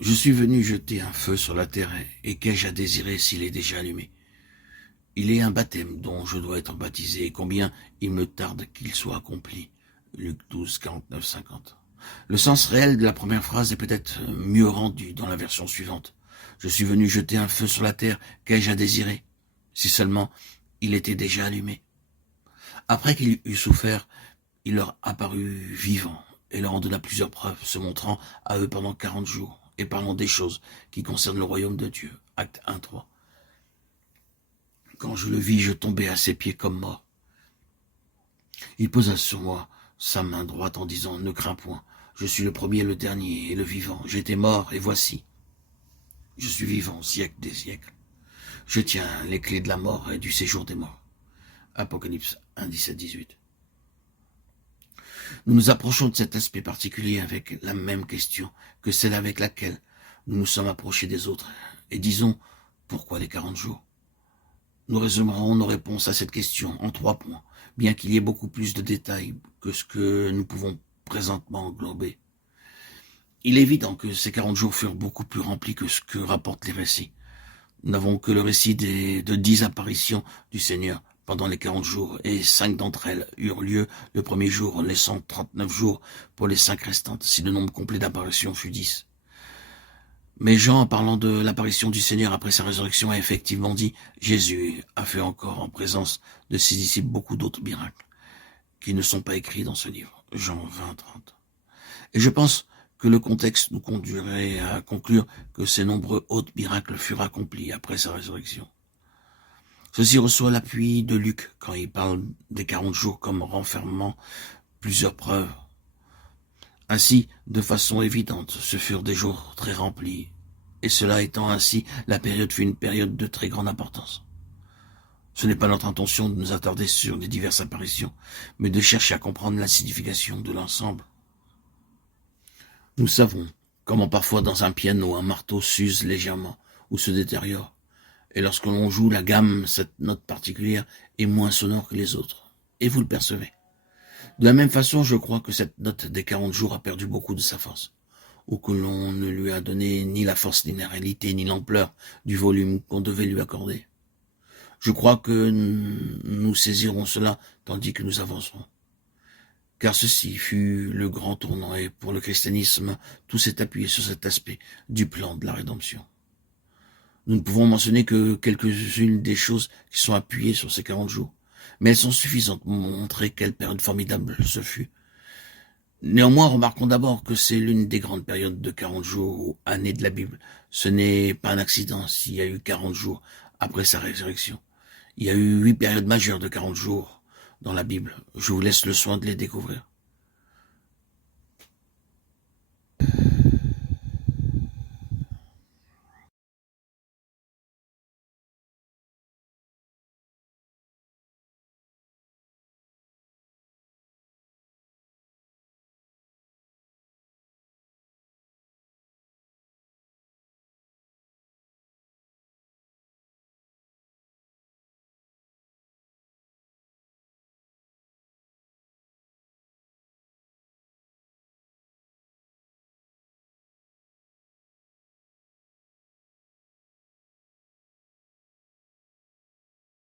Je suis venu jeter un feu sur la terre, et qu'ai-je à désirer s'il est déjà allumé? Il est un baptême dont je dois être baptisé, et combien il me tarde qu'il soit accompli. Luc 12, 49, 50. Le sens réel de la première phrase est peut-être mieux rendu dans la version suivante. Je suis venu jeter un feu sur la terre, qu'ai-je à désirer? Si seulement il était déjà allumé. Après qu'il eut souffert, il leur apparut vivant, et leur en donna plusieurs preuves, se montrant à eux pendant 40 jours, et parlant des choses qui concernent le royaume de Dieu. Acte 1, 3. Quand je le vis, je tombai à ses pieds comme mort. Il posa sur moi sa main droite en disant, ne crains point, je suis le premier, le dernier et le vivant. J'étais mort et voici, je suis vivant au siècle des siècles. Je tiens les clés de la mort et du séjour des morts. Apocalypse 1, 17, 18. Nous nous approchons de cet aspect particulier avec la même question que celle avec laquelle nous nous sommes approchés des autres. Et disons, pourquoi les 40 jours? Nous résumerons nos réponses à cette question en 3 points, bien qu'il y ait beaucoup plus de détails que ce que nous pouvons présentement englober. Il est évident que ces 40 jours furent beaucoup plus remplis que ce que rapportent les récits. Nous n'avons que le récit de 10 apparitions du Seigneur pendant les 40 jours, et 5 d'entre elles eurent lieu le premier jour, laissant 39 jours pour les 5 restantes, si le nombre complet d'apparitions fut 10. Mais Jean, en parlant de l'apparition du Seigneur après sa résurrection, a effectivement dit « Jésus a fait encore en présence de ses disciples beaucoup d'autres miracles qui ne sont pas écrits dans ce livre. » Jean 20, 30. Et je pense que le contexte nous conduirait à conclure que ces nombreux autres miracles furent accomplis après sa résurrection. Ceci reçoit l'appui de Luc quand il parle des 40 jours comme renfermant plusieurs preuves. Ainsi, de façon évidente, ce furent des jours très remplis, et cela étant ainsi, la période fut une période de très grande importance. Ce n'est pas notre intention de nous attarder sur les diverses apparitions, mais de chercher à comprendre la signification de l'ensemble. Nous savons comment parfois dans un piano, un marteau s'use légèrement ou se détériore, et lorsque l'on joue la gamme, cette note particulière est moins sonore que les autres, et vous le percevez. De la même façon, je crois que cette note des 40 jours a perdu beaucoup de sa force, ou que l'on ne lui a donné ni la force, ni la réalité, ni l'ampleur du volume qu'on devait lui accorder. Je crois que nous saisirons cela tandis que nous avancerons. Car ceci fut le grand tournant, et pour le christianisme, tout s'est appuyé sur cet aspect du plan de la rédemption. Nous ne pouvons mentionner que quelques-unes des choses qui sont appuyées sur ces 40 jours, mais elles sont suffisantes pour montrer quelle période formidable ce fut. Néanmoins, remarquons d'abord que c'est l'une des grandes périodes de 40 jours ou années de la Bible. Ce n'est pas un accident s'il y a eu 40 jours après sa résurrection. Il y a eu 8 périodes majeures de 40 jours dans la Bible. Je vous laisse le soin de les découvrir.